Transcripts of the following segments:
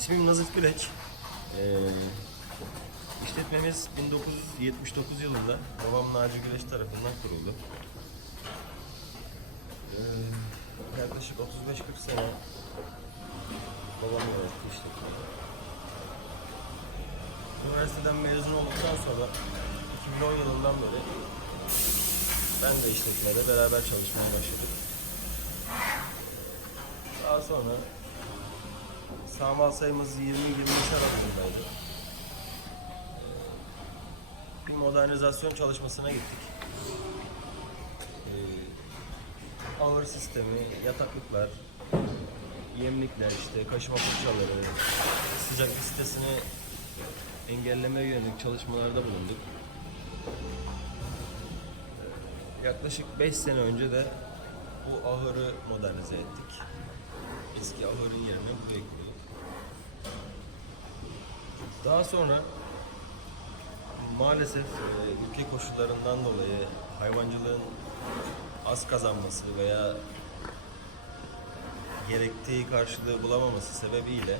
İsmim Nazif Güleç. Ee, işletmemiz 1979 yılında babam Naci Güleç tarafından kuruldu. Ee, yaklaşık 35-40 sene babam yönetti işletmeyi. Üniversiteden mezun olduktan sonra 2010 yılından beri ben de işletmede beraber çalışmaya başladık. Daha sonra Sağmal sayımız 20-25 aralığındaydı. Bir modernizasyon çalışmasına gittik. Ee, ağır sistemi, yataklıklar, yemlikler işte, kaşıma fırçaları, sıcak listesini engellemeye yönelik çalışmalarda bulunduk. Yaklaşık 5 sene önce de bu ahırı modernize ettik. Eski ahırın yerine buraya kurduk. Daha sonra maalesef e, ülke koşullarından dolayı hayvancılığın az kazanması veya gerektiği karşılığı bulamaması sebebiyle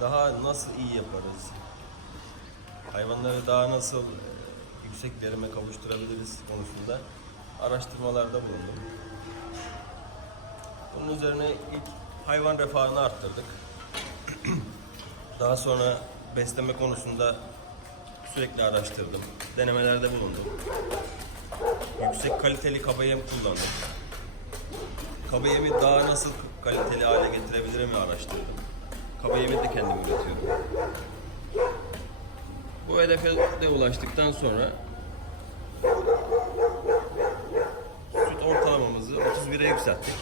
daha nasıl iyi yaparız? Hayvanları daha nasıl yüksek verime kavuşturabiliriz konusunda araştırmalarda bulundum. Bunun üzerine ilk hayvan refahını arttırdık. Daha sonra besleme konusunda sürekli araştırdım. Denemelerde bulundum. Yüksek kaliteli kaba yem kullandım. Kaba yemi daha nasıl kaliteli hale getirebilirim araştırdım. Kaba yemi de kendim üretiyorum. Bu hedefe de ulaştıktan sonra süt ortalamamızı 31'e yükselttik.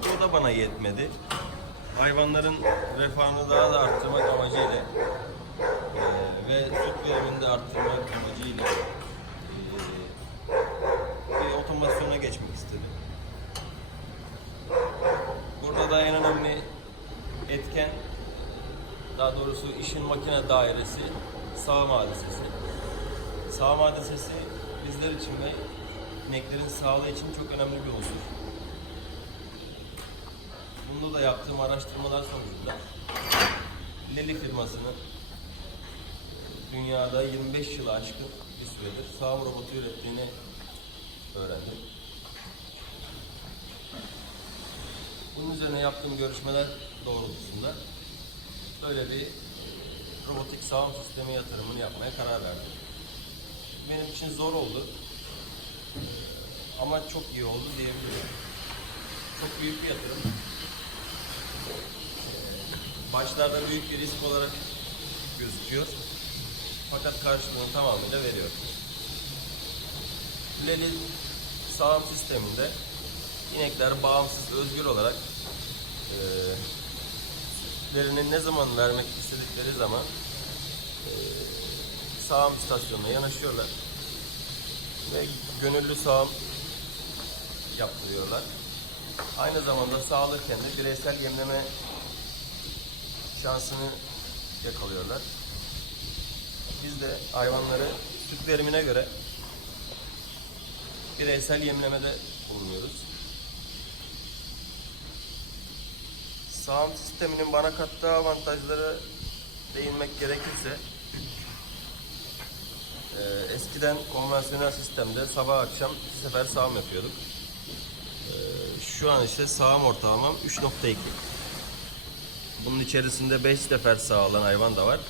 Bu da bana yetmedi. Hayvanların refahını daha da arttırmak amacıyla eee, ve süt verimini de arttırmak amacıyla eee, bir otomasyona geçmek istedim. Burada da en önemli etken daha doğrusu işin makine dairesi sağım hadisesi. Sağım hadisesi bizler için ve ineklerin sağlığı için çok önemli bir unsur. Bunda da yaptığım araştırmalar sonucunda Leli firmasının dünyada 25 yılı aşkın bir süredir sağım robotu ürettiğini öğrendim. Bunun üzerine yaptığım görüşmeler doğrultusunda böyle bir robotik sağım sistemi yatırımını yapmaya karar verdim. Benim için zor oldu ama çok iyi oldu diyebilirim. Çok büyük bir yatırım. Başlarda büyük bir risk olarak gözüküyor. Fakat karşılığını tamamıyla veriyor. Leli sağım sisteminde inekler bağımsız, özgür olarak sütlerini ne zaman vermek istedikleri zaman eee sağım istasyonuna yanaşıyorlar ve gönüllü sağım yaptırıyorlar. Aynı zamanda sağlarken de bireysel yemleme şansını yakalıyorlar. Biz de hayvanları süt verimine göre bireysel yemlemede bulunuyoruz. Sağım sisteminin bana kattığı avantajları değinmek gerekirse e, eskiden konvansiyonel sistemde sabah akşam iki sefer sağım yapıyorduk. E, şu an ise sağım ortalamam 3.2. Bunun içerisinde 5 sefer sağlanan hayvan da var.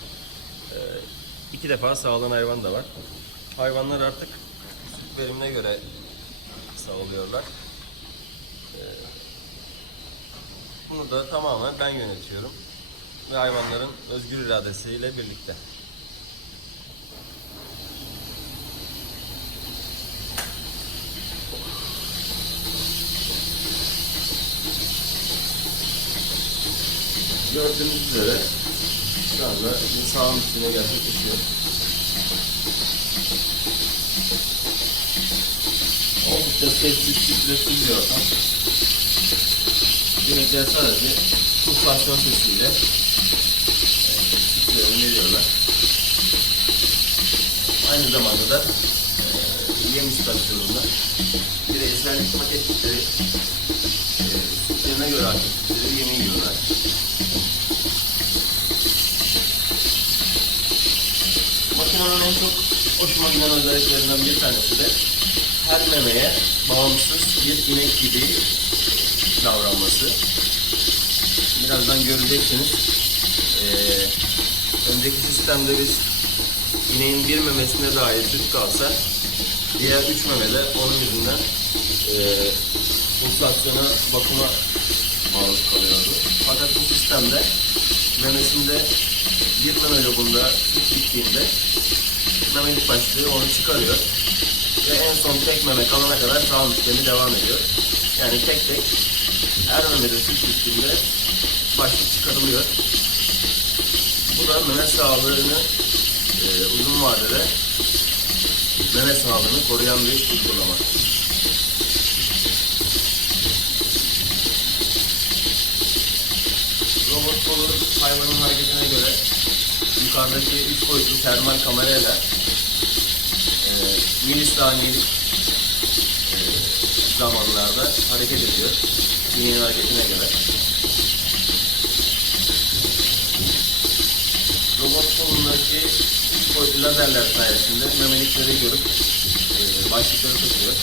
2 defa sağlanan hayvan da var. Hayvanlar artık süt verimine göre sağlıyorlar. Ee, Bunu da tamamen ben yönetiyorum. Ve hayvanların özgür iradesiyle birlikte. Gördüğünüz üzere şu anda sağım üstüne gerçekleşiyor. Oldukça sessiz, stresli bir ortam. Yemekler sadece sustasyon sesiyle sütlerini veriyorlar. Aynı zamanda da e, yem istasyonunda bireysel paketleri e, göre artık istediği yemi yiyorlar. Makinenin en çok hoşuma giden özelliklerinden bir tanesi de her memeye bağımsız bir inek gibi davranması. Birazdan göreceksiniz. Ee, önceki sistemde biz ineğin bir memesine dair süt kalsa diğer üç memede onun yüzünden e, pulsasyona bakıma maruz kalıyordu. Fakat bu sistemde memesinde bir meme lobunda süt bittiğinde memelik başlığı onu çıkarıyor. Ve en son tek meme kalana kadar sağım işlemi devam ediyor. Yani tek tek her memede süt bittiğinde başlık çıkarılıyor. Bu da meme sağlığını e, uzun vadede meme sağlığını koruyan bir uygulama. Kolu hayvanın hareketine göre yukarıdaki üç boyutlu termal kamerayla e, milisaniyelik e, zamanlarda hareket ediyor. İğnenin hareketine göre. Robot kolundaki üç boyutlu lazerler sayesinde memelikleri görüp e, başlıkları takıyor.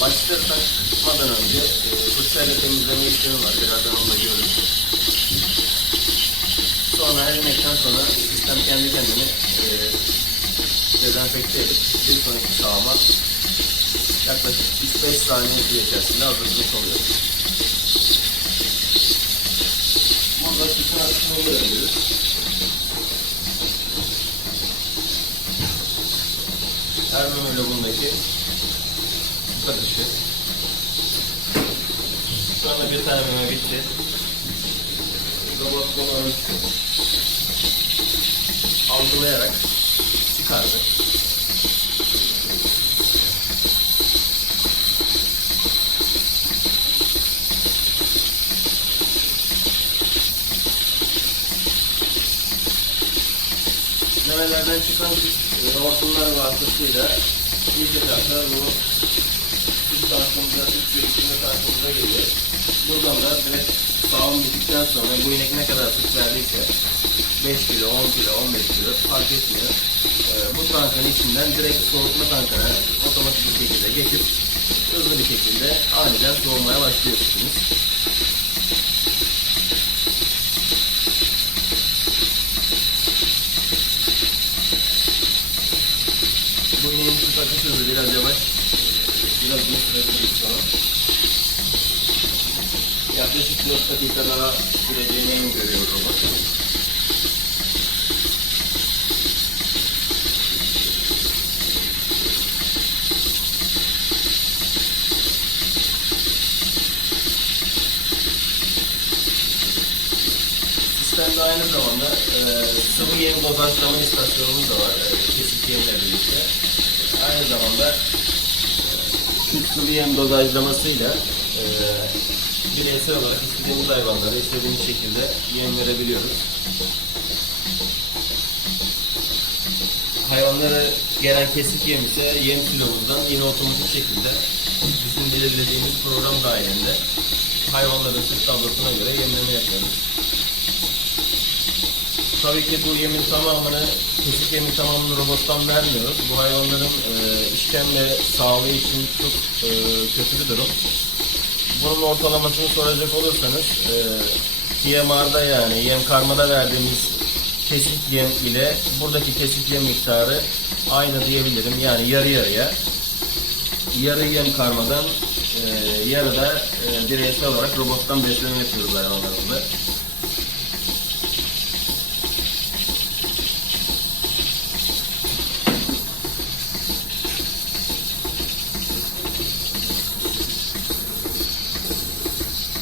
Başlıkları takmadan önce e, fırçayla temizleme işlemi var. Birazdan onu da görürüz. Sonra her inekten sonra sistem kendi kendini e, dezenfekte edip bir sonraki sağıma yaklaşık 3-5 saniye içerisinde hazırlık oluyor. Burada. Her meme lobundaki süt akışı. Şu anda bir tane meme bitti. Robot bunu. Algılayarak çıkardı. Memelerden çıkan e, hortumlar vasıtasıyla ilk etapta bu süt karşımıza, süt birikimi karşımıza geliyor. Buradan da direkt sağım bittikten sonra bu inek ne kadar süt verdiyse 5 kilo, 10 kilo, 15 kilo fark etmiyor. E, bu tankın içinden direkt soğutma tankına otomatik bir şekilde geçip hızlı bir şekilde aniden soğumaya başlıyor sütümüz. Bu ineğin süt akış hızı biraz yavaş. Biraz uzun sürebilir şu an. Yaklaşık 4 dakika süreceğini öngörüyor robot. Sistemde aynı zamanda e, sıvı yem dozajlama istasyonumuz da var. E, kesik yemle birlikte. Aynı zamanda süt sıvı yem dozajlamasıyla e, bireysel olarak istediğimiz hayvanlara istediğimiz şekilde yem verebiliyoruz. Hayvanlara gelen kesik yem ise yem silomuzdan yine otomatik şekilde bizim belirlediğimiz program dahilinde hayvanların süt tablosuna göre yemleme yapıyoruz. Tabii ki bu yemin tamamını, kesik yemin tamamını robottan vermiyoruz. Bu hayvanların e, işkembe sağlığı için çok e, kötü bir durum. Bunun ortalamasını soracak olursanız e, TMR'da yani yem karmada verdiğimiz kesik yem ile buradaki kesik yem miktarı aynı diyebilirim. Yani yarı yarıya. Yarı yem karmadan e, yarı da e, bireysel olarak robottan besleme yapıyoruz hayvanlarımızda.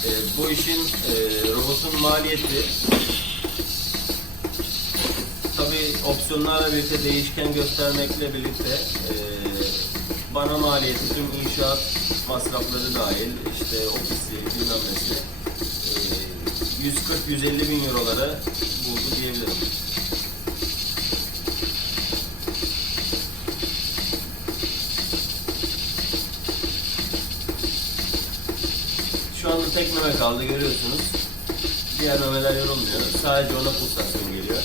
E, bu işin e, robotun maliyeti tabi opsiyonlarla birlikte değişken göstermekle birlikte e, bana maliyeti tüm inşaat masrafları dahil işte ofisi bilmem nesi e, 140-150 bin eurolara buldu diyebilirim. Şu anda tek meme kaldı görüyorsunuz. Diğer memeler yorulmuyor. Sadece ona pulsasyon geliyor.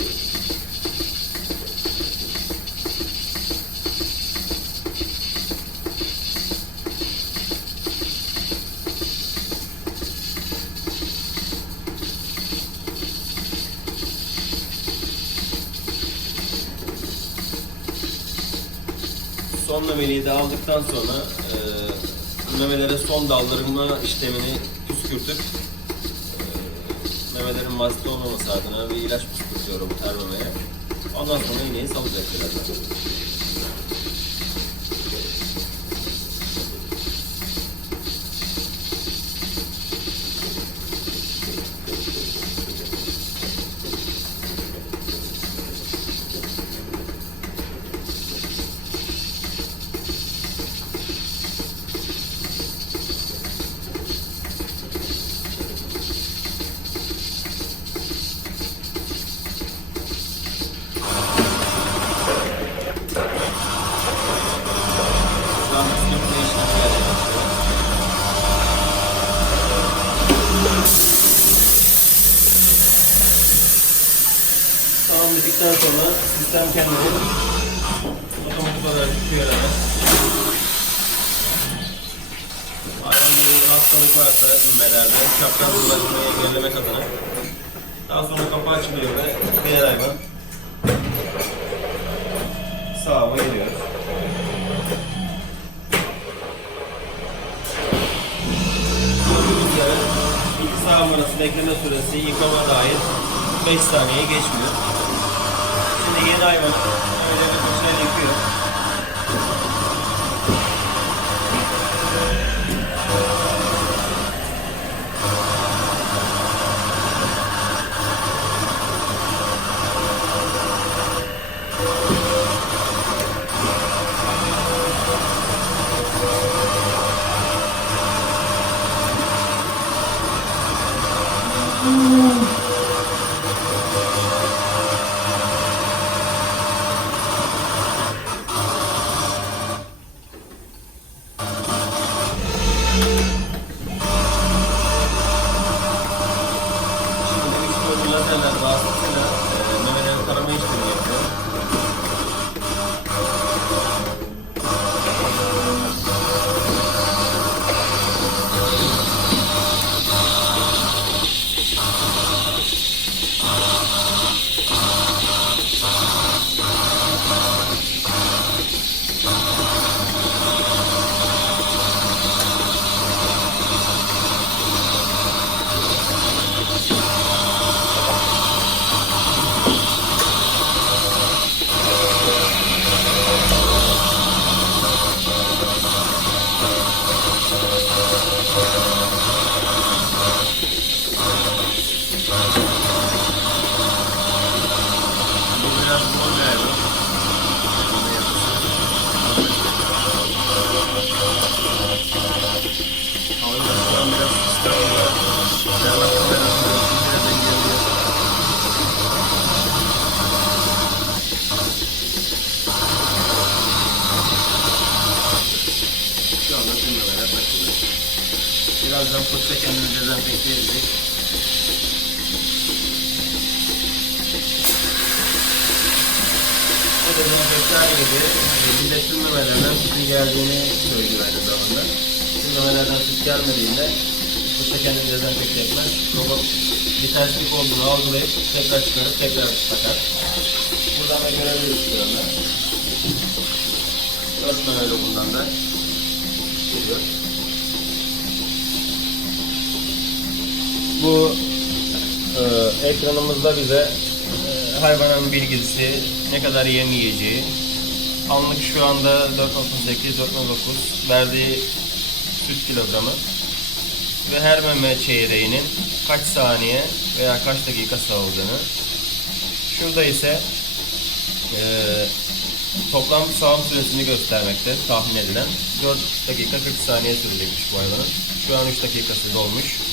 Son memeliği de aldıktan sonra e, memelere son daldırma işlemini püskürtüp e, memelerin mazide olmaması adına bir ilaç püskürtüyorum her memeye. Ondan sonra iğneyi salacak birazdan. Otomatik olarak tutuyor hemen. Hayvanda bir hastalık varsa ümmelerde çapraz bulaşmayı engellemek adına daha sonra kapı açılıyor ve diğer hayvan sağıma geliyor. İki sağım arası bekleme süresi yıkama dahil 5 saniye geçmiyor. Şimdi yeni hayvanı öyle bir Fırça kendini dezenfekte edecek. O dezenfektan gibi bir de tüm memelerden sütün geldiğini söylüyor aynı zamanda. Tüm memelerden süt gelmediğinde fırça kendini dezenfekte etmez. Robot bir terslik olduğunu algılayıp tekrar çıkarıp tekrar takar. Buradan da görebiliriz şu anda. Dört memeli bundan da geliyor. Bu e, ekranımızda bize e, hayvanın bilgisi, ne kadar yem yiyeceği, anlık şu anda 4.8, 4.9 verdiği süt kilogramı ve her meme çeyreğinin kaç saniye veya kaç dakika sağıldığını. Şurada ise e, toplam sağım süresini göstermekte tahmin edilen 4 dakika 40 saniye sürecekmiş bu hayvanın. Şu an 3 dakikası dolmuş.